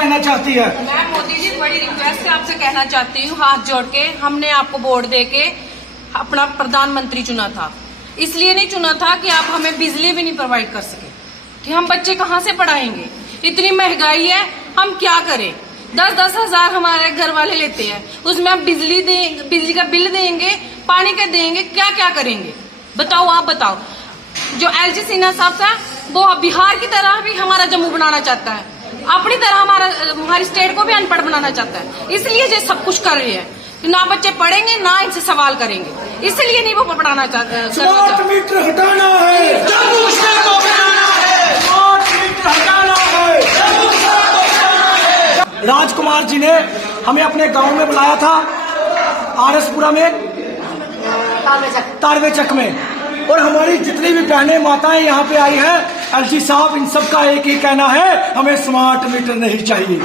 कहना चाहती है? मैं मोदी जी बड़ी रिक्वेस्ट से आपसे कहना चाहती हूँ, हाथ जोड़ के, हमने आपको वोट दे के अपना प्रधानमंत्री चुना था। इसलिए नहीं चुना था कि आप हमें बिजली भी नहीं प्रोवाइड कर सके, कि हम बच्चे कहाँ से पढ़ाएंगे, इतनी महंगाई है, हम क्या करें। 10-10 हजार हमारे घर वाले लेते हैं, उसमें हम बिजली का बिल देंगे, पानी का देंगे, क्या क्या करेंगे बताओ, आप बताओ। जो LG सिन्हा साहब था वो बिहार की तरह भी हमारा जम्मू बनाना चाहता है, अपनी तरह हमारी स्टेट को भी अनपढ़ बनाना चाहता है। इसलिए ये सब कुछ कर रहे हैं, ना बच्चे पढ़ेंगे ना इनसे सवाल करेंगे, इसलिए नहीं वो पढ़ाना चाहते। स्मार्ट मीटर हटाना है, जम्मू कश्मीर को बनाना है, स्मार्ट मीटर हटाना है। राजकुमार जी ने हमें अपने गांव में बुलाया था, आरएसपुरा में, तारवेचक में, और हमारी जितनी भी बहनें माताएं यहाँ पे आई हैं, LG साहब इन सबका एक ही कहना है, हमें स्मार्ट मीटर नहीं चाहिए,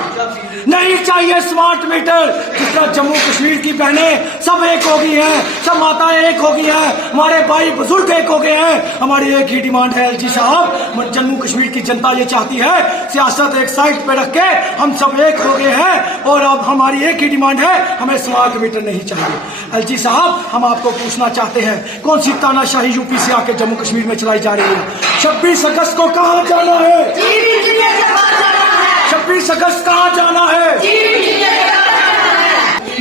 नहीं चाहिए स्मार्ट मीटर। जिस तरह जम्मू कश्मीर की बहनें सब एक हो गई हैं, सब माताएं एक हो गई हैं, हमारे भाई बुजुर्ग एक हो गए हैं, हमारी एक ही डिमांड है LG साहब, जम्मू कश्मीर की जनता ये चाहती है, सियासत एक साइड पे रख के हम सब एक हो गए हैं, और अब हमारी एक ही डिमांड है, हमें स्मार्ट मीटर नहीं चाहिए। LG साहब, हम आपको पूछना चाहते हैं, कौन सी तानाशाही यूपी से आके जम्मू कश्मीर में चलाई जा रही है? 26 अगस्त को कहाँ जाना है? 26 अगस्त कहाँ जाना है?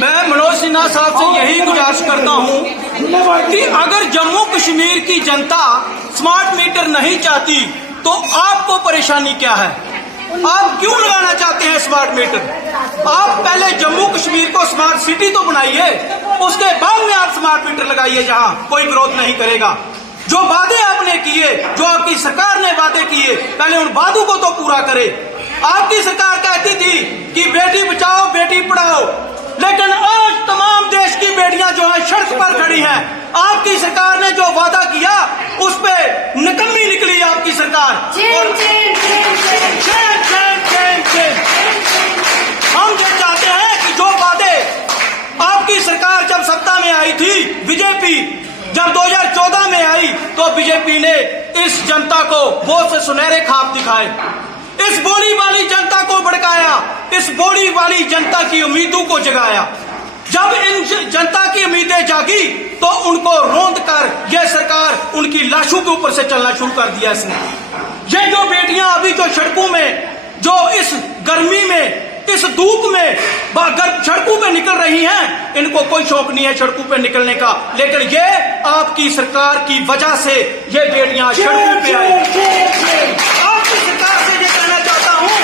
मैं मनोज सिन्हा साहब से यही गुजारिश करता हूँ कि अगर जम्मू कश्मीर की जनता स्मार्ट मीटर नहीं चाहती तो आपको परेशानी क्या है? आप क्यों लगाना चाहते हैं स्मार्ट मीटर? आप पहले जम्मू कश्मीर को स्मार्ट सिटी तो बनाइए, उसके बाद में आप स्मार्ट मीटर लगाइए, जहाँ कोई विरोध नहीं करेगा। जो वादे आपने किए, जो आपकी सरकार ने वादे किए, पहले उन वादों को तो पूरा करे। आपकी सरकार कहती थी कि बेटी बचाओ बेटी पढ़ाओ, लेकिन आज तमाम देश की बेटियां जो है सड़क पर खड़ी हैं। आपकी सरकार ने जो वादा किया उस पे निकम्मी निकली आपकी सरकार। हम ये चाहते हैं कि जो वादे आपकी सरकार जब सत्ता में आई थी, बीजेपी जब 2014 में आई, तो बीजेपी ने इस जनता को बहुत से सुनहरे ख्वाब दिखाए, इस बोली वाली जनता को भड़काया, इस बोली वाली जनता की उम्मीदों को जगाया। जब इन जनता की उम्मीदें जागी तो उनको रोंद कर यह सरकार उनकी लाशों के ऊपर से चलना शुरू कर दिया इसने। ये जो बेटियां अभी जो सड़कों में, जो इस गर्मी में, इस धूप में सड़कों पे निकल रही हैं, इनको कोई शौक नहीं है सड़कों पे निकलने का, लेकिन ये आपकी सरकार की वजह से ये बेटियां सड़कों पे आई। आपकी सरकार से ये कहना चाहता हूँ,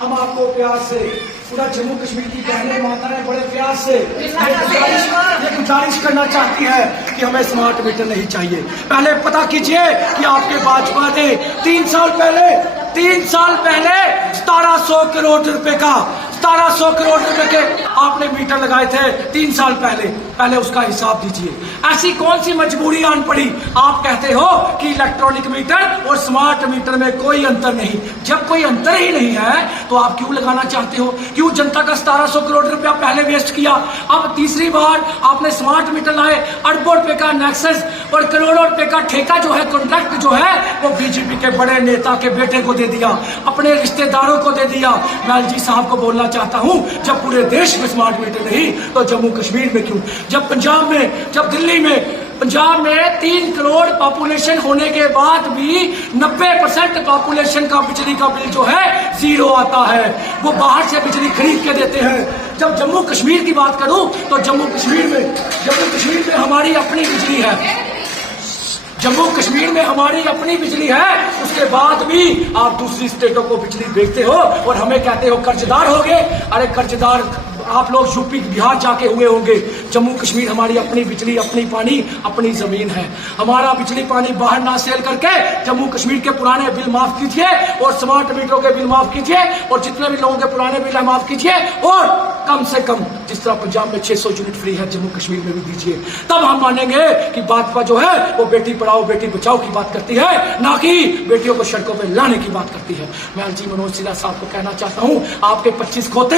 हम आपको प्यार से, पूरा जम्मू कश्मीर की बहनें माताएं बड़े प्यार से ये गुजारिश करना चाहती है कि हमें स्मार्ट मीटर नहीं चाहिए। पहले पता कीजिए कि आपके भाजपा ने 3 साल पहले 1700 करोड़ रुपए का 1700 करोड़ रुपए के आपने मीटर लगाए थे 3 साल पहले उसका हिसाब दीजिए। ऐसी कौन सी मजबूरी आन पड़ी? आप कहते हो कि इलेक्ट्रॉनिक मीटर और स्मार्ट मीटर में कोई अंतर नहीं। जब कोई अंतर ही नहीं है तो आप क्यों लगाना चाहते हो? क्यों जनता का 1700 करोड़ रुपया पहले वेस्ट किया? अब तीसरी बार आपने स्मार्ट मीटर लाए, अरबों रुपए का नेक्सस और करोड़ों रुपए का ठेका जो है, कॉन्ट्रैक्ट जो है, वो बीजेपी के बड़े नेता के बेटे को दे दिया, अपने रिश्तेदारों को दे दिया। मैं LG साहब को बोलना चाहता हूं, जब पूरे देश में स्मार्ट मीटर नहीं तो जम्मू कश्मीर में क्यों? जब पंजाब में, जब दिल्ली में, पंजाब में 3 करोड़ पॉपुलेशन होने के बाद भी 90% पॉपुलेशन का बिजली का बिल जो है 0 आता है, वो बाहर से बिजली खरीद के देते हैं। जब जम्मू कश्मीर की बात करूं तो जम्मू कश्मीर में हमारी अपनी बिजली है, जम्मू कश्मीर में हमारी अपनी बिजली है, उसके बाद भी आप दूसरी स्टेटों को बिजली बेचते हो और हमें कहते हो कर्जदार हो गए। अरे कर्जदार आप लोग यूपी बिहार जाके हुए होंगे। जम्मू कश्मीर हमारी अपनी बिजली, अपनी पानी, अपनी जमीन है। हमारा बिजली पानी बाहर ना सेल करके जम्मू कश्मीर के पुराने बिल माफ कीजिए और स्मार्ट मीटरों के बिल माफ कीजिए और जितने भी लोगों के पुराने बिल है माफ कीजिए, और कम से कम जिस तरह पंजाब में 600 यूनिट फ्री है जम्मू कश्मीर में भी दीजिए। तब हम मानेंगे कि भाजपा जो है वो बेटी पढ़ाओ बेटी बचाओ की बात करती है, ना कि बेटियों को सड़कों पर लाने की बात करती है। मैं LG मनोज सिन्हा साहब को कहना चाहता हूँ, आपके 25 खोते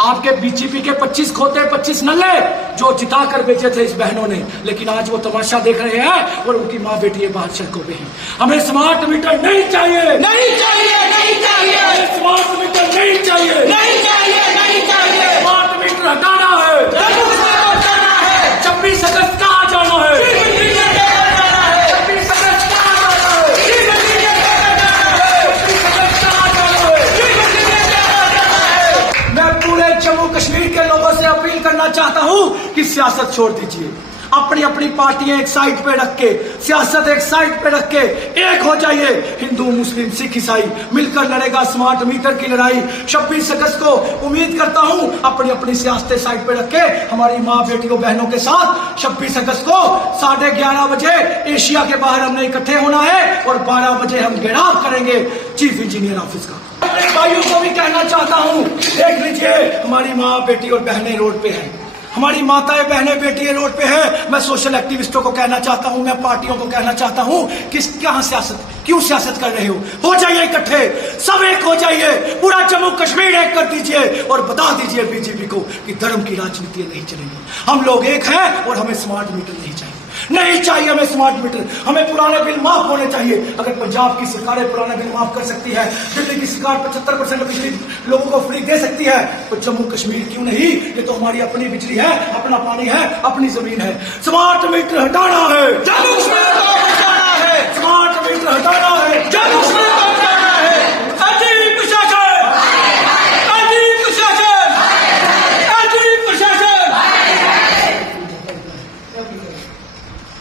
आपके बीजेपी के 25 खोते 25 नल्ले जो जिता कर बेचे थे इस बहनों ने, लेकिन आज वो तमाशा देख रहे हैं और उनकी माँ बेटी बाहर सड़कों पे हैं। हमें स्मार्ट मीटर नहीं चाहिए, नहीं चाहिए, नहीं चाहिए, स्मार्ट मीटर नहीं चाहिए, नहीं चाहिए, नहीं चाहिए। स्मार्ट मीटर हटाना है, जम्मू से हटाना है, 26 अगस्त कहाँ जाना है, 26 अगस्त कहाँ जाना है, 26 अगस्त कहाँ जाना है। मैं पूरे जम्मू कश्मीर के लोगों से अपील करना चाहता हूँ कि सियासत छोड़ दीजिए, अपनी अपनी पार्टियां एक साइड पे रख के, सियासत एक साइड पे रख के एक हो जाइए। हिंदू मुस्लिम सिख ईसाई मिलकर लड़ेगा स्मार्ट मीटर की लड़ाई 26 अगस्त को। उम्मीद करता हूं अपनी अपनी सियासतें साइड पे रख के हमारी माँ बेटियों बहनों के साथ 26 अगस्त को 11:30 बजे एशिया के बाहर हमने इकट्ठे होना है और 12 बजे हम घेराव करेंगे चीफ इंजीनियर ऑफिस का। अपने भाइयों को भी कहना चाहता हूं, देख लीजिए हमारी माँ बेटी और बहनें रोड पे हैं, हमारी माताएं बहनें बेटियां रोड पे है। मैं सोशल एक्टिविस्टों को कहना चाहता हूं, मैं पार्टियों को कहना चाहता हूं कि कहां सियासत, क्यों सियासत कर रहे हो जाइए इकट्ठे, सब एक हो जाइए, पूरा जम्मू कश्मीर एक कर दीजिए और बता दीजिए बीजेपी को कि धर्म की राजनीति नहीं चलेगी। हम लोग एक हैं और हमें स्मार्ट मीटर नहीं चाहिए, नहीं चाहिए हमें स्मार्ट मीटर। हमें पुराने बिल माफ होने चाहिए। अगर पंजाब की सरकारें पुराने बिल माफ कर सकती है, दिल्ली की सरकार 75% बिजली लोगों को फ्री दे सकती है, तो जम्मू कश्मीर क्यों नहीं? ये तो हमारी अपनी बिजली है, अपना पानी है, अपनी जमीन है। स्मार्ट मीटर हटाना है, जम्मू कश्मीर को